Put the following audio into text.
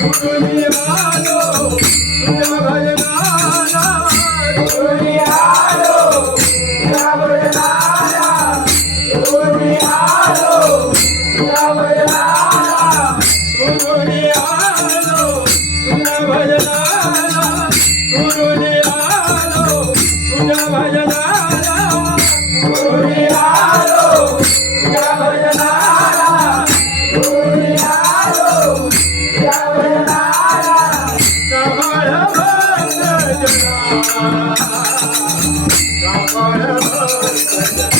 Guru Nivalo. Gracias.